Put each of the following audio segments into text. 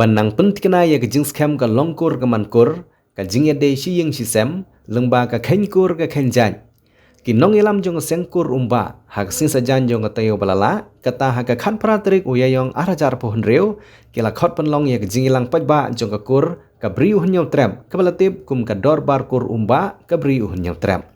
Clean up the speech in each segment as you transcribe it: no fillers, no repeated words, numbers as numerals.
Banang pentikna ya ke jing scam ka longkur ka mankur ka jing ya de shi ying shi sem lengba ka khenkur ka khenjan ki nong ilam jong sengkur umba hak sing sajan jong tayo balala kata hak khan pratrik uyayong arajar pohon reu kila khot penlong ya ke jing ilang pajba jong ka kur ka bri uhnyaw trap ka balatip kum ka dor bar kur umba ka bri uhnyaw trap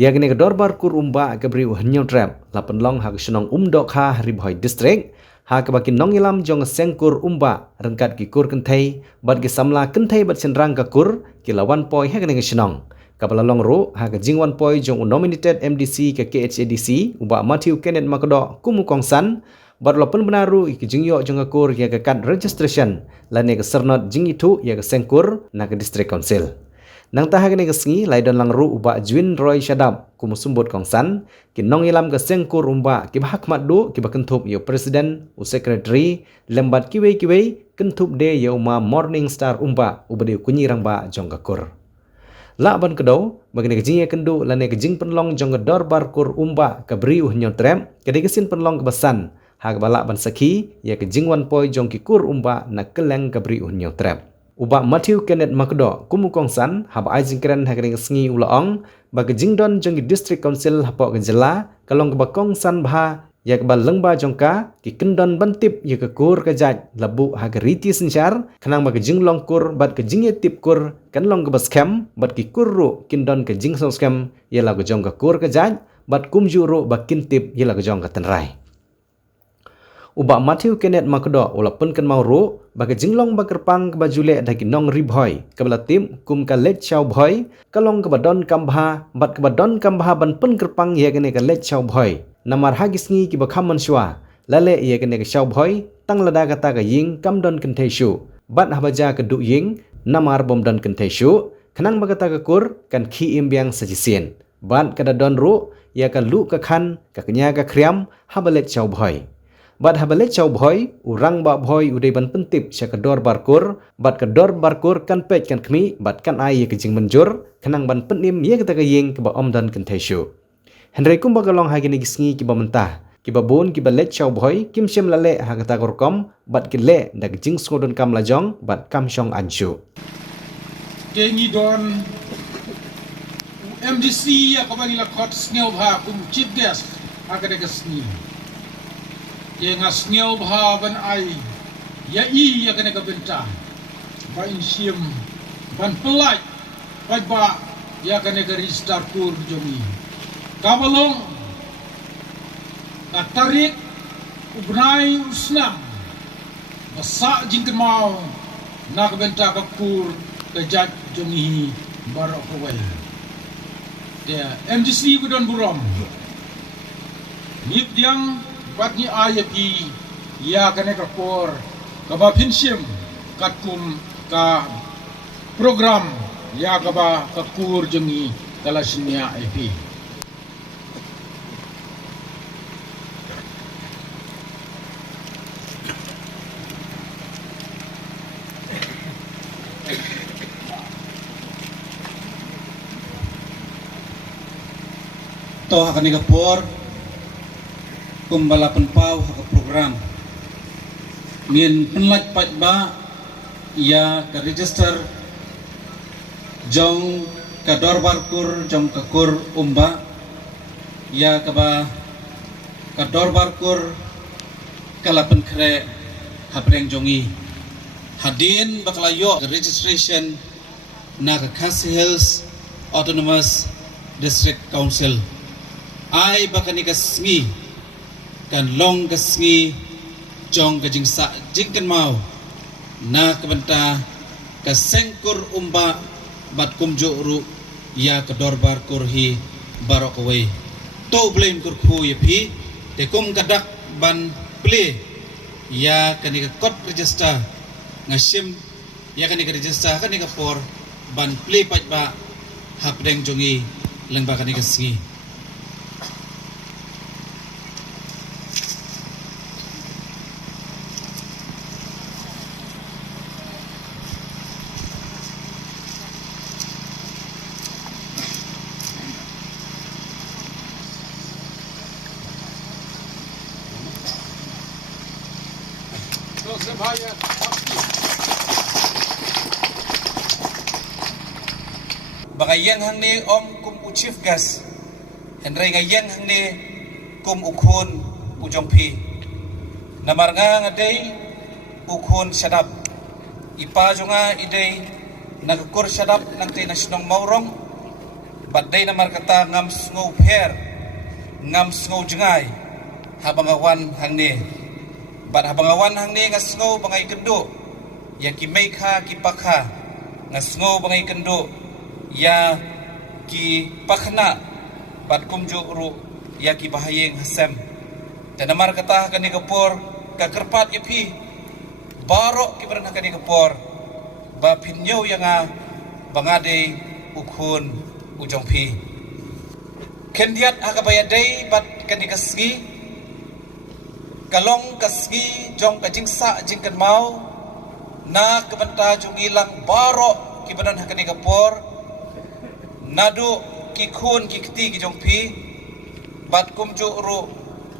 ya gene ka dor bar kur umba ka bri uhnyaw trap la penlong hak sunong umdok kha ribhoi district hak baki nong ilam jong sengkur umba rengkat ki kur kenthai bat ki samla kenthai bat senrang ka kur ki lawan poi hak ne snong kapala long ro hak jingwan poi jong nominated MDC ke KHADC uba Matthew Kenneth Makdo kumu kongsan bat lopen benaru ki jingyo jong ka kur ya ka kat registration la ne ka sernot jingitu ya ka sengkur na ka district council nang taha kene kesngi laidon langru uba Juin Roy Shadab kumusumbut kongsan ki nong ilam ke sengkur umba ki bahak maddu ki bakentup yo presiden u secretary lembat kiwe kentup de yo ma Morning Star umba ubade kunyirang ba jonggakur la ban kedo bagene kejing kendu lane kejing penlong jong dor bar kur umba ke briu nyon trem kede kesin penlong ke besan hak balak ban sakhi ya kejing wan poi jong ki kur umba na keleng ke briu nyon trem uba Matthew Kenneth Makdo kumu kongsan haba ajingkren hakring sngi ulaong bagi jingdon jong district council hapok kejela kalong ke bakongsan bha ya ke balengba jongka ki kendon bantip ya ke kur ke jaj labu hak riti sensyar kenang bagi jinglong kur bat ke jingye tip kur kanlong ke baskem bat ki kurru kindon ke jing skem ya lagu jong ke kur ke jaj bat kumju ru bakin tip ya lagu jong ke tenrai uba Matthew Kenneth Makdo ulapun kan mau ru bagi jinglong bakerpang ke bajule dagi nong ribhoi ke balatim kum ka let chau bhoi kalong ke badon kambha bat ke badon kambha ban pun kerpang ya gene ke let chau bhoi namar hagisngi ki bakhaman shwa lale ya gene ke chau bhoi tang lada kata ka ying kamdon kentheshu bat habaja ke du ying namar bomdon kentheshu khanang bagata ka kur kan khi imbyang sajisien bat kada don ru ya ka lu ka khan ka kenya ka khriam habalet chau bhoi bat habalet chau bhoi urang ba bhoi udai ban pentip sya kedor barkur bat kedor barkur kan pech kan khmi bat kan ai ye kejing menjur kenang ban penim ye kata kaying ke ba omdan kan theshu henry kum ba galong ha gini gisngi ki ba mentah ki ba bon ki ba let chau bhoi kim shem lale ha kata korkom bat ki le da kejing skodon kam lajong bat kam shong anshu kengi don MDC ya ka bangila khot sneu bha kum chief guest akade gasni ye ngasngeu bha ban ai ya i ya kene ka benta ba insiam ban pelai ba ya kene ka ristar kur jomi kabalong katarik ubnai usnam basa jingken mau nak benta ka kur ka jat jomi barok kawai dia MDC gudon burom nip diang batni ayapi ya kane ka por ka ba pinsim katkum ka program ya ka ba ka kur jengi kalasnya IP to hakane ka por kumbala penpau hak program min penlaj pajba ya ka register jong ka dorbar kur jong ka kur umba ya ka ba ka dorbar kur kala penkre hapreng jongi hadin baklayo registration na ka Khasi Hills Autonomous District Council ai bakani ka sngi kan long kasngi jong ka jingsa jingkan mau na kabenta ka sengkur umba bat kumjo ru ya ka dorbar kurhi barok away to blame kur khu ye phi te kum kadak ban play ya kani ka code register ngasim ya kani ka register kani ka for ban play pajba hapdeng jongi lengba kani ka sngi Joseph Hayat Abdi. Bagayang hang ni om kum u chief gas. Henry ngayang hang ni kum ukhun ujongpi. Namar nga ngaday ukhun sadap. Ipa jonga iday nagakur sadap nangtay nasyonong maurong. Baday namar kata ngam sngow pher. Ngam sngow jengay. Habangawan hang ni. Bad habangawan hang ni nga sngow bangay kendo. Ya ki meikha ki pakha. Nga sngow bangay kendo. Ya ki pakhna. Bad kumjo ru. Ya ki bahayeng hasem. Dan namar kata kani kapor. Kakerpat ipi. Barok ki berenah kani kapor. Ba pinyo yang bangade ukhun ujongpi. Kendiat hakabayaday bat kani kasgi. Kalong kasgi jong kajingsa jingkan mau na kebenta jong ilang barok ki berenah kani kapor. Nadu ki khun ki keti ki jongpi. Bat kumjo ru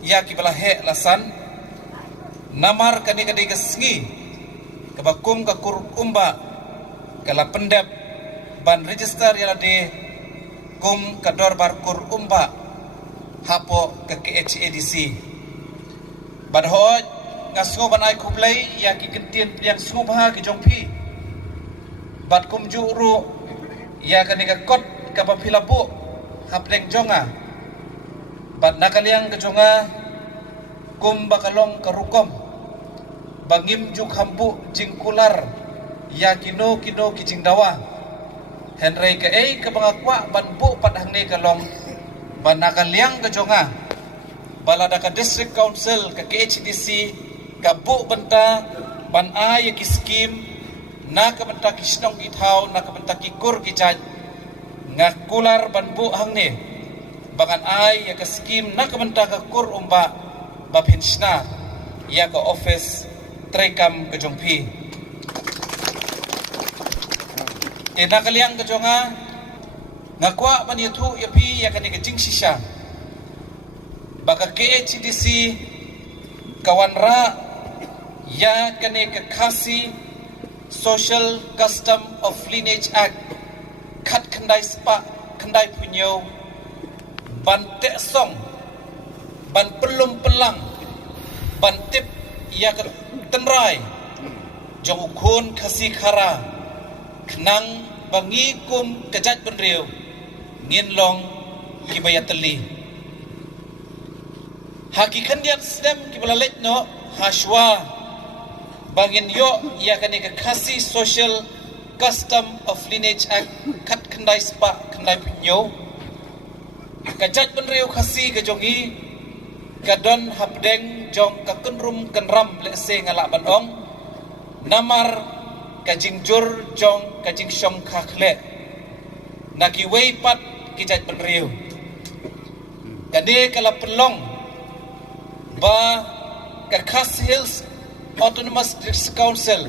ya ki balahe lasan. Namar kani kani kasgi. Kebakum kakur umba kala pendep ban register yala de kum kador barkur umba hapo ke KHADC badhoj ngasko banai kublai ya ki kentien yang subha ki jongpi bad kum juru ya kani ka kot ka bapilabu hapleng jonga bad nakaliang ke jonga kum bakalong karukom bangim juk hampu jingkular ya kino kijing dawa Henry ke ke bangakwa ban bu padang ni kalong ban nakaliang ke jonga balada ka district council ke KHDC ka bu benta ban ay ki scheme na ka benta ki snong ithau na ka benta ki kur ki jaj ngakular ban bu hang ni bangan ay ya ka scheme na ka benta ka kur umba ba pensiona ya ka office trekam ke jongpi. Nakaliang ke jonga ngakwa ban yathu yapi ya kani ke jing sisa. Baka KHDC kawanra ya kani ke khasi Social Custom of Lineage Act khat khandai spa khandai punyo ban te song ban pelum pelang ban tip ya ke tenrai jong ukhun khasi khara khnang bangi kum kejat benriu ngin long kibayatali hakikan dia stem kibalalek no hashwa bangin yo ya kani ke khasi Social Custom of Lineage Act khat khandai spa khandai punyo kejat benriu khasi ke jongi kadon hapdeng jong kakenrum kenram lese ngalak banong namar kajing jur jong kajing syong kakhle naki wei pat kijat benriu kade kala pelong ba Kakas Hills Autonomous District Council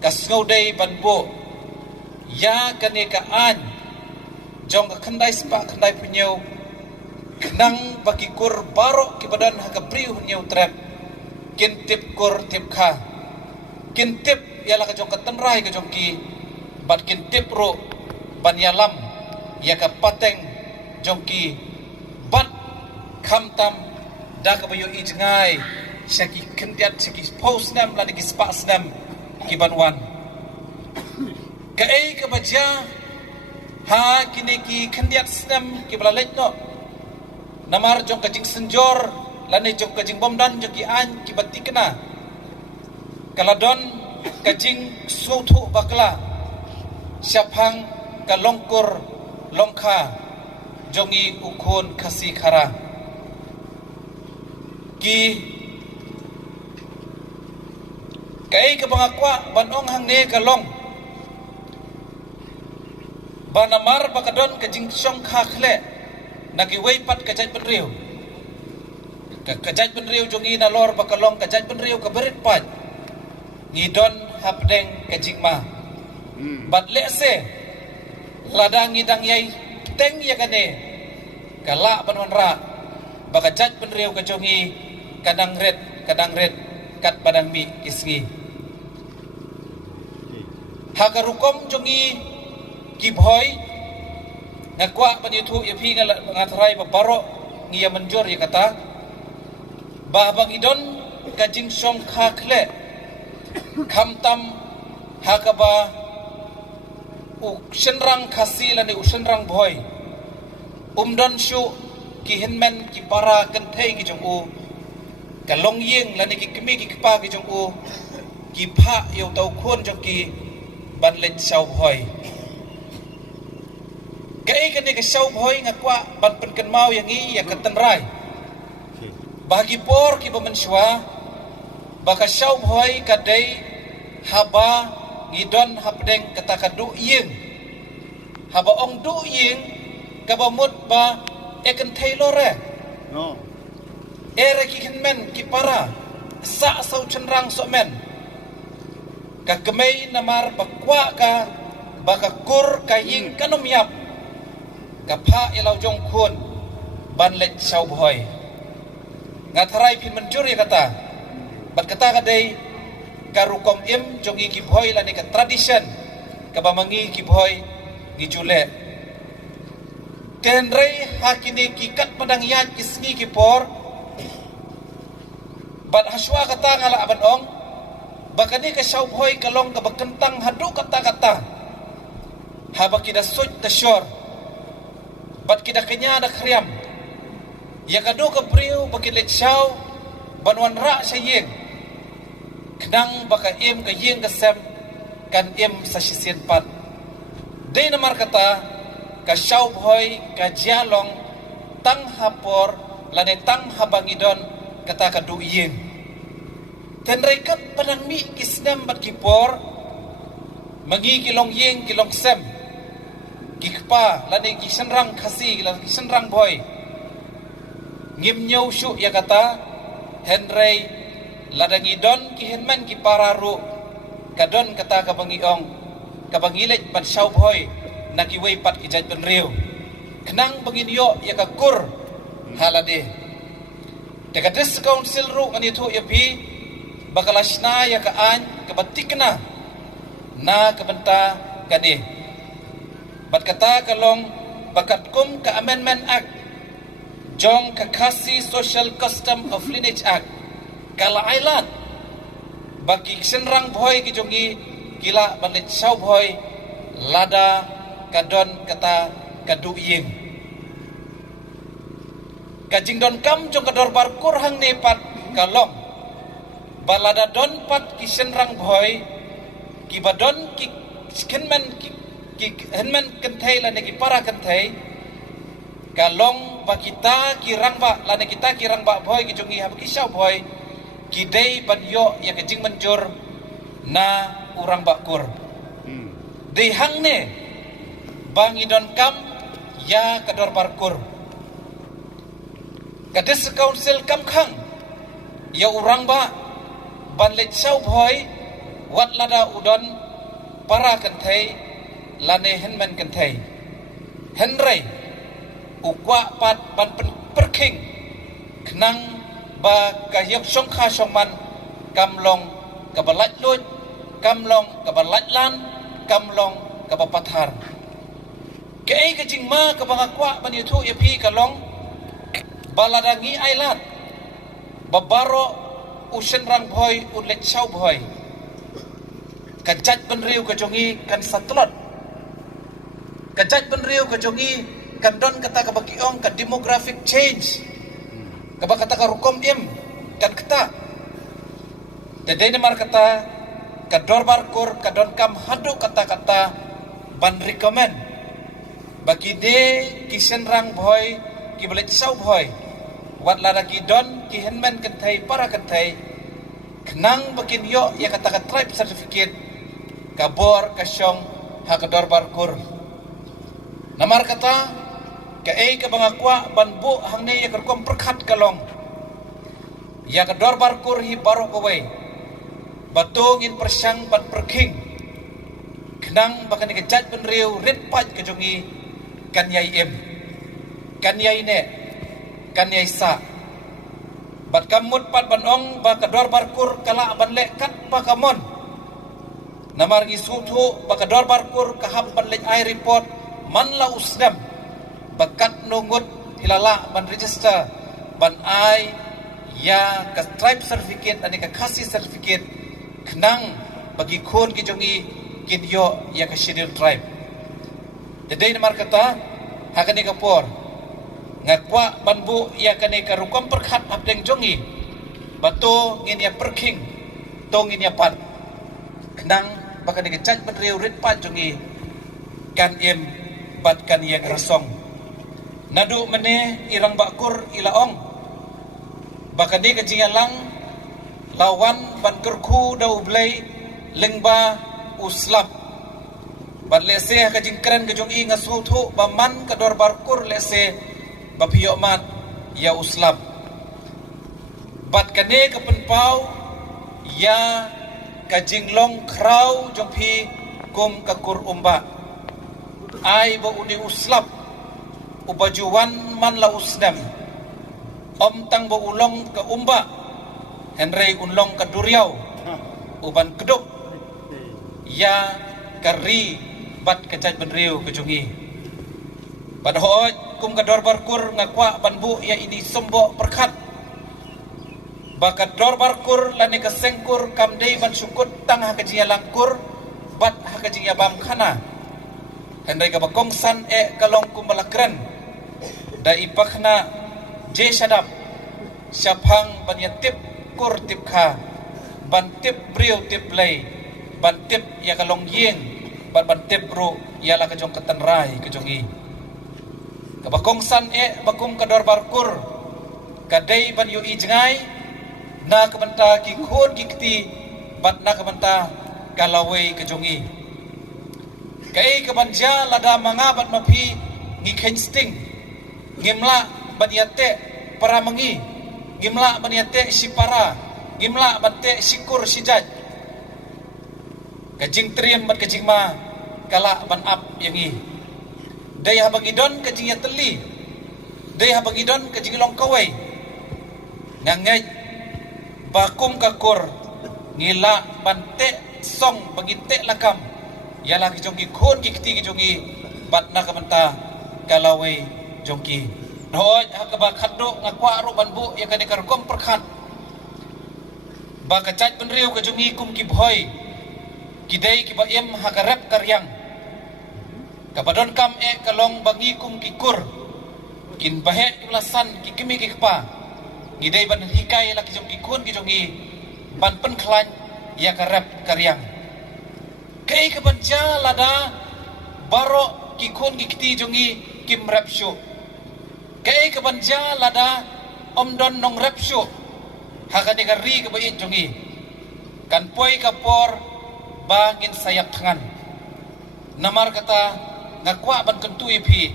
kasngau day banbo ya kane ka an jong ka khandai spa khandai punyo nang bagi kur barok ki badan ha kapriu nyau trap kintip kur tip kha kintip yala ka jong ka tenrai ka jong ki bat kintip ro ban yalam ya ka pateng jong ki bat khamtam da ka bayo ijngai syaki kintiat syaki post nam la ki spas nam ki banwan ka ei ka baja ha kini ki kintiat snam ki balalek no namar jong kajing senjor lane jong kajing bomdan jong ki an ki bati kena kaladon kajing suthu bakla syapang kalongkur longkha jongi ukhun khasi khara ki kai ka bangakwa banong hang ne kalong banamar bakadon kajing syong khakhle nagi wei pat kajat benriu kajat benriu jongi na lor bakalong kajat benriu ka berit pat ngidon hapdeng kajing ma bat lese ladang ngidang yai teng ya kane kala banwan ra bakajat benriu ka jongi kadang red kat padang mi kisngi hakarukom jongi kibhoy ngakwa panyutu yapi ngatrai babaro ngiya menjor ya kata bahbang idon kajing song khakle khamtam hakaba uksenrang khasi lani uksenrang bhoy umdon shu ki henmen ki para kenthei ki jongu kalong yeng lani ki kemi ki pa ki jongu ki pha yo tau khon jong ki ban let sau bhoy kai kan ke sau bhoy ngakwa ban pen mau yang i ya ketenrai bagi por ki bamenswa baka sau bhoy kadai haba ngidon hapdeng kata kadu yeng haba ong du yeng kabamut ba eken tailore no ere ki kenmen ki para sa sau cenrang somen ka kemei namar bakwa ka baka kur ka ying kanom yap ka pha elau jong khun ban let sau bhoy ngatharai pin menjuri kata bat kata kadai karukom im jongi ki bhoy lani ka tradition ka bamangi ki bhoy gi jule tenrei hakini ki kat padang yat kisni ki por bat haswa kata ngala aban ong bakani ka sau bhoy kalong ka bakentang hadu kata haba kida suj ta shor bat kida kenya da khriam ya kadu ka priu bakilet sau banwan ra sayeng kedang baka im ka yeng ka sem kan im sa sisien pat dei namar kata ka sau bhoy ka jialong tang hapor lane tang habangidon kata ka du yeng tenrei kat padang mi kisnam bat kipor mangi kilong yeng kilong sem kikpa lane ki senrang khasi lan ki senrang bhoy ngim nyau shu ya kata henrei ladangi don ki henman ki pararu kadon kata kabangiong kabangilet pat sau bhoy na ki wei pat ki jaj benriu kenang banginyo ya ka kur halade dekades council ru ngani thu yapi bakalasna ya ka an kabatikna na kabenta kani bat kata kalong bakat kum ka amendment act jong ka khasi social custom of lineage act kala ailat bagi senrang bhoy ki jongi kila balit sau bhoy lada kadon kata kadu yeng kajing don kam jong kador barkur hang nepat kalong balada don pat ki senrang bhoy ki badon ki skenman ki henman kenthai lane ki para kenthai kalong bakita ki rangba lane kita ki rangba bhoy ki jongi hab ki sau bhoy ki dei banyo ya kejing menjur na urang bakur dei hang ne bang idon kam ya kador barkur kades council kam khang ya urang ba ban let sau bhoy wat lada udon para kenthai lane henman kenthai henrei ukwa pat ban perking kenang ba kayok songkha songman kamlong kabalat lut kamlong kabalat lan kamlong kabapathar kei kajing ma kabangakwa ban yutu yapi kalong baladangi ailat babaro usen rang bhoy ulet sau bhoy kajat benriu kajongi kan satlot kajat benriu kajongi kan don kata kabakiong ka demographic change kaba kata ka rukom im kan kata dadai namar kata kador barkur kadon kam hadu kata ban recommend bagi de kisen rang bhoy ki belet sau bhoy wat lada ki don ki henman kenthai para kenthai kenang bakin yo ya kata ka tribe certificate kabor kasyong ha kador barkur namar kata ka ei ka bangakwa banbu hangne ya kerkom perkhat kalong ya kador barkur hi baro kawai batungin persang bat perking kenang bakan ni kejat penriu red pat kejongi kan yai em kan yai ne kan yai sa bat kamut pat banong ba kador barkur kala ban lekat pa kamon namar gi suthu ba kador barkur kahap ban lek ai report man la usdam bakat nungut ilala ban register ban ai ya ka tribe certificate ani ka khasi certificate khnang bagi khon gi jongi kidyo ya ka schedule tribe dedai namar kata hakani kapor ngakwa banbu ya kane karukom perkhat abdeng jongi bato ngin ya perking to ngin ya pat knang bakane ke chat benriu rit pat jongi kan em bat kan yang rasong nadu mene irang bakur ilaong bakane ke jingalang lawan ban kerku dau blai lengba uslap ban lese ka jingkren ke jongi ngasu thu baman kador barkur lese bapiyo mat ya uslap bat kane ke penpau ya ka jinglong krau jompi kum kakur umba ai bo uni uslap ubajuan man la usdam om tang bo ulong ke umba henrei unlong ke duriau uban keduk ya kari bat kecaj benriu kejungi padahal kum kador barkur ngakwa banbu ya ini sombo perkat bakat dor barkur lani kesengkur kamdei ban syukut tang hakajiya langkur bat hakajiya bam khana hendai ka bakongsan kalong kum balakran da ipakna je shadap syapang ban ya tip kur tip kha ban tip briu tip lay ban tip ya kalong yeng ban tip ru ya la kajong ketenrai kajongi kabakongsan bakum kador barkur kadai ban yu ijngai na kabanta ki khon gikti bat na kabanta kalawai kajongi kai kabanja lada manga bat mapi ngi kensting ngimla ban yate para mangi ngimla ban yate sipara ngimla bate sikur sijaj kajing triem bat kajing ma kala ban ap yangi daya habagidon kajing ya teli daya habagidon kajing long kawai ngangai bakum kakur ngila bante song bagi te lakam yala ki jongki khon ki kti ki jongi batna kamanta kalawai jongki hoj hakaba khaddo ngakwa ro banbu ya kane karkom perkhat ba kacaj benriu ka jongi kum ki bhoi kidai ki ba em hakarap karyang kabadon kam kalong bangi kum kikur kin bahe iblasan ki kimi ki kpa ngidai ban hikai la ki jong ki khon ki jongi ban pen khlan ya karap karyang kai ka banja lada baro ki khon ki kti jongi kim rap shu kai ka banja lada omdon nong rap shu hakane ka ri ka bain jongi kan poi ka por bangin sayap tangan namar kata ngakwa ban kentu ipi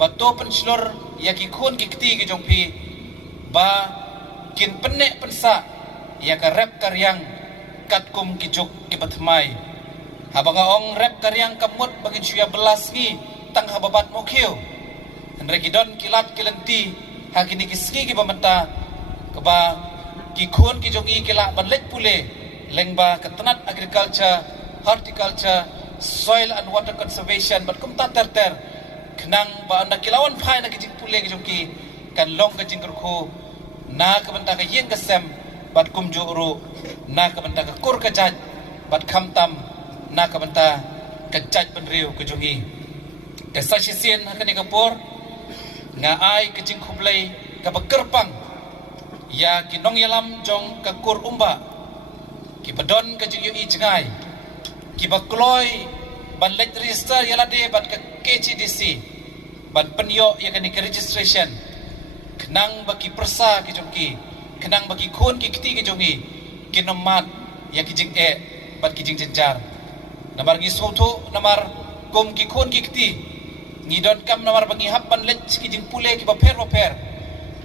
bato penslor ya ki khon ki kti ki jongpi ba kin penne pensa ya ka rap karyang katkum ki juk ki batmai habanga ong rap karyang kamut bagin suya belas ki tang hababat mokhiu andre kidon kilat kilenti hakini kiski ki pamenta keba ki khon ki jongi kila ban lek pule lengba ketenat agriculture horticulture soil and water conservation bat kum ter kenang ba anda kilawan phai na kijing pule kijongki kan long ka jingkurku na ka banta ka yeng kasem bat kum juru na ka banta ka kur ka jaj bat khamtam na ka banta ka jaj benriu kijongi ka sasisien hakani ka por nga ai kijing khublai ka bakerpang ya kinong yalam jong ka kur umba ki badon ka jing yu ijngai ki bakloi ban let register yalade bat ka KCDC ban penyo ya kan ke registration kenang baki persa ki jongki kenang baki khon ki kti ki jongi kinomat ya ki jing bat ki jing jenjar namar gi soto namar kom ki khon ki kti ngidon kam namar bangi hap ban let ki jing pule ki ba per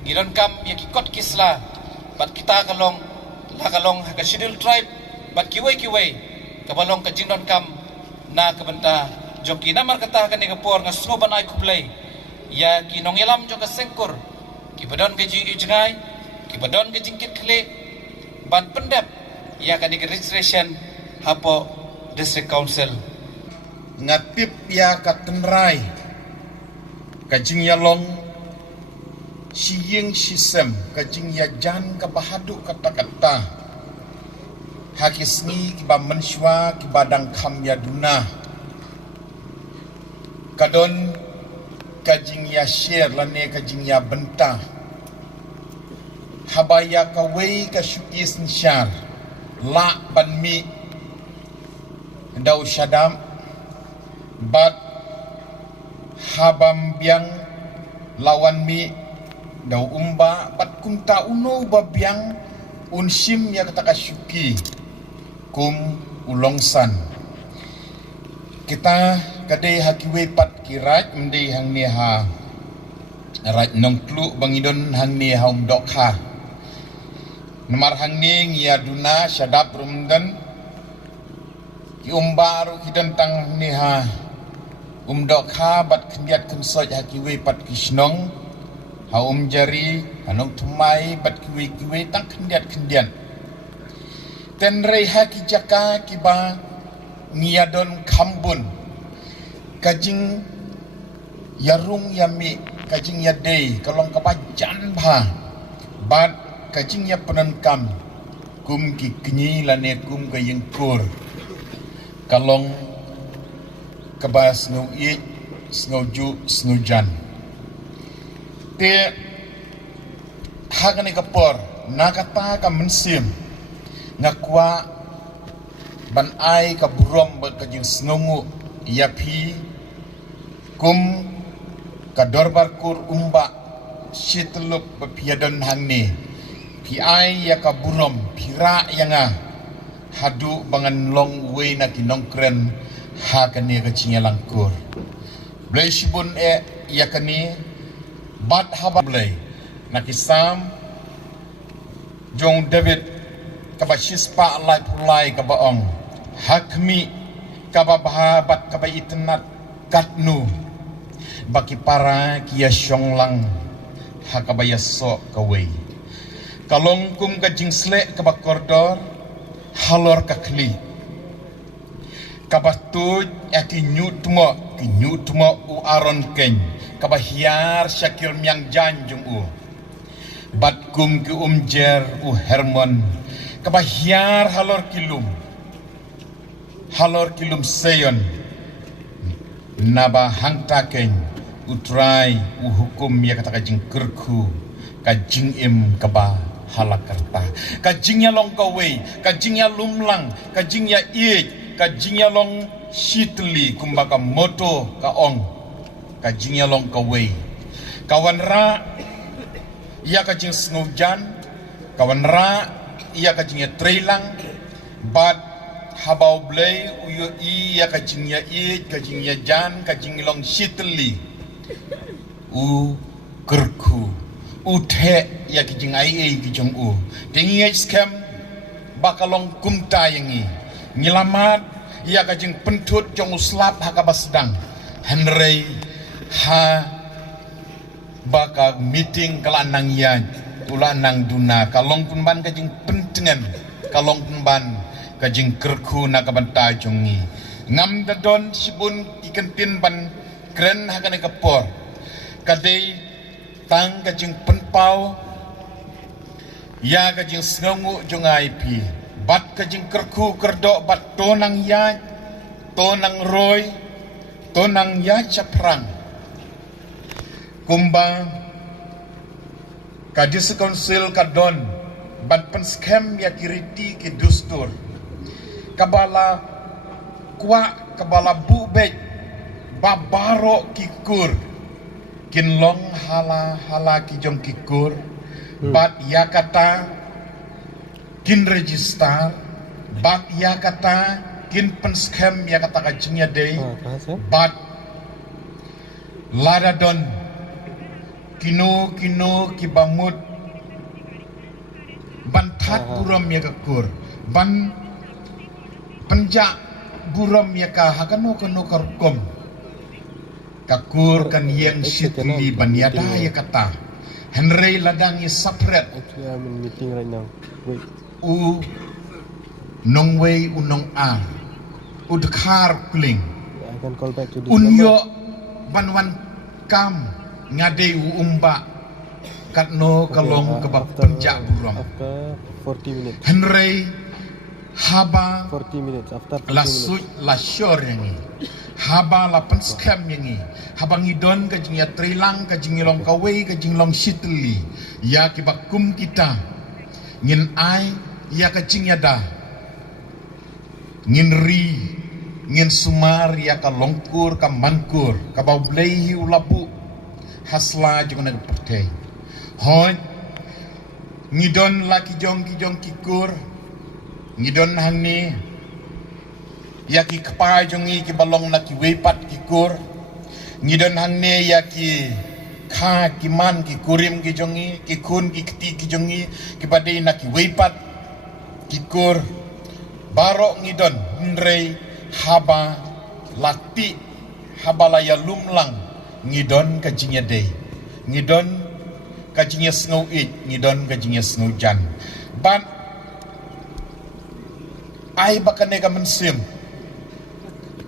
ngidon kam ya ki kot kisla bat kita kalong la kalong ka schedule tribe bat ki wei kabalong ka jingdon kam na kabanta jongki namar kata kan ni kapor nga snoban ay kublay ya kinong ilam jong ka sengkur ki badon ka ji ijngai kibadon ke jingkit kle ban pendap ya ka di registration hapo district council ngatip ya katenrai kajing ya long siyeng sisem kajing ya jan ka bahadu kata-kata hakisni kiba mensywa kibadang kham ya duna kadon kajing ya share lane kajing ya bentah habaya ka wei ka syukis nsyar la ban mi dau syadam bat habam biang lawan mi dau umba bat kunta uno babiang unsim ya kata kasyuki kum ulongsan kita kadai hakiwe pat kirat mendai hang ni ha rat nong tlu bangidon hang ni ha dok ha nomor hang ni ngia duna syadap rumdan ki umbaru kidan tang ni ha dok ha bat kendiat kensoj hakiwe pat kisnong ha jari anong tumai bat kiwe tang kendiat ten rei haki jaka kiba ngiadon kambun kajing yarung yami kajing yadei kalong kapajan bha bat kajing ya penankam kum ki knyi lane kum kayeng kur kalong kabas ngau i ngau ju ngau jan te hagane kapor nakata ka mensim ngakwa ban ai ka burom ba kajing snongu yapi kum ka dorbar kur umba shitlup ba piadon hangni pi ai ya ka burom pira yanga hadu bangan long we na kinongkren ha kani ka chingalangkur blai shibun ya kani bat haba blai nakisam jong David kaba shispa lai pulai kaba ong hakmi kaba bahabat kaba itnat katnu baki para kia syonglang hakaba yaso kawai kalong kum kajing slek kaba kordor halor kakli kaba tuj aki nyutmo u aron ken kaba hiar syakir miang janjung u bat kum ki umjer u hermon kaba hiar halor kilum seyon naba hangtaken utrai uhukum ya kata kajing kerku kajing im kaba halakarta kajing ya long kawe kajing ya lumlang kajing ya iej kajing ya long shitli kumbaka moto ka ong kajing ya long kawe kawan ra ya kajing sngujan kawan ra ya kajing ya trailang bat habau blai uyo i ya kajing ya jan kajing long shitli u kerku u the ya kajing ai kijong u tingi scam bakalong kumta yangi nyelamat ya kajing pentut jong uslap hakabasdang henrei ha baka meeting kalanang ya ulanang duna kalong kunban kajing pentengan kalong kunban kajing kerku nakabanta jongi ngam dadon sibun ikentin ban kren hakane kapor kadai tang kajing penpau ya kajing sngongu jongai pi bat kajing kerku kerdo bat tonang ya tonang roy tonang ya caprang kumba kadis konsil kadon bat penskem ya kiriti ki dustur kabala kwa kabala bubek babaro kikur kinlong hala kijong kikur bat yakata kin register bat yakata kin penskem yakata kajingnya day bat ladadon kino kibamut bantat buram ya kakur ban penjak buram ya ka hakano kono karkom kakur kan yang shitli ban yada ya kata Henry ladang is separate. Actually, I'm in meeting right now. Wait. U nong wei u nong a. U dekar kuling. I can call back to this Unyo number. banwan kam ngade u umba katno kalong Okay, kebab after- penjak burung. After 40 minutes. Henry haba 40 minutes. After 40 la minutes. suj la syur yangi. Haba la penskam yangi. Haba ngidon ka jing ya trilang ka jing long kawei ka jing long shitli. Ya kibakum kita. Ngin ai ya ka jing ya da. Ngin ri ngin sumar ya ka longkur ka mankur ka bau blei ulabu hasla jung na pertei. Hoi ngidon la ki jong kikur. Ngidon hang ni ya ki kapa jongi ki balong na ki weipat ki kur. Ngidon hang ni ya ki kha ki man ki kurim ki jongi ki kun ki keti ki jongi ki badai na ki weipat ki kur. Barok ngidon nrei haba lati haba la ya lumlang ngidon ka jingya dei. Ngidon ka jingya snow it ngidon ka jingya snow jan. Ban ai bakane ka mensim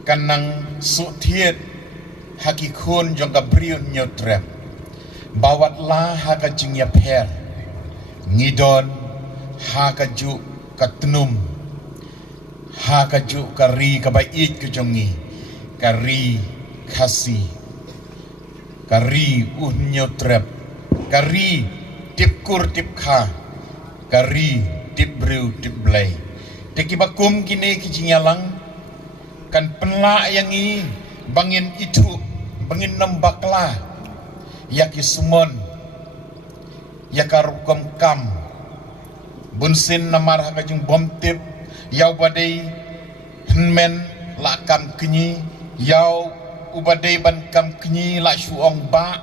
kanang sutiet haki khun jong ka briun nyotrep bawat la ha ka jingya per ngidon ha ka ju ka tnum ha ka ju ka ri ka bait ka jongi ka ri khasi ka ri nyotrep ka ri tip kur tip kha ka ri tip briu tip blai tekibakum kini kijinyalang kan penla yang i bangin itu bangin nembaklah yaki sumon yakarukom kam bunsin namar hakajung bomtip yau badai henmen lakam kenyi yau ubadai ban kam kenyi la suong ba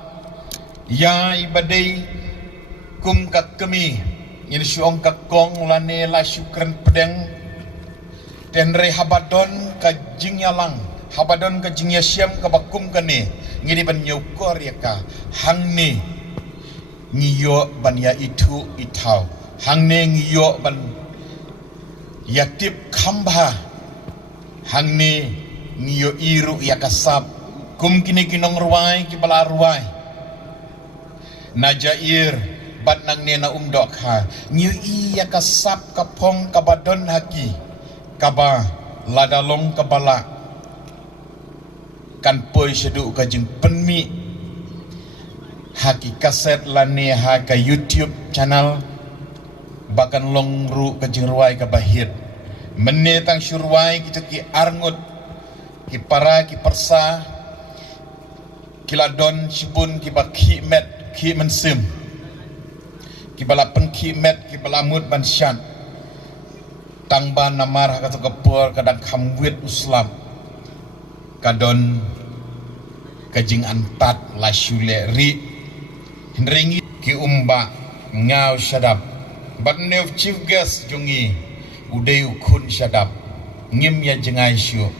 ya ibadai kum kak kemi ini suong kak kong lane la syukran pedeng tenre habadon ka jingyalang habadon ka jingya syam ka bakum kane ngiri ban nyukor ya ka hangni ngiyo ban ya itu itau hangni ngiyo ban yaktip khamba hangni ngiyo iru ya kasap kum kini kinong ruai ki bala ruai najair bat nang nena umdok ha ngiyo i ya kasap kapong kabadon haki kaba ladalong kabala kan poi sedu ka jing penmi haki kaset lane ha ka YouTube channel bahkan long ru ka jing ruai ka bahir menetang syurwai kita ki arngut ki para ki persa kiladon sibun ki bakhi met ki mensim ki bala pen ki met ki bala mut ban syan tangba namar kata kepur kadang kamwit uslam kadon kajing antat la syule ri ringi ki umba ngau syadap but new chief guest jungi udai ukun syadap ngim ya jengai syu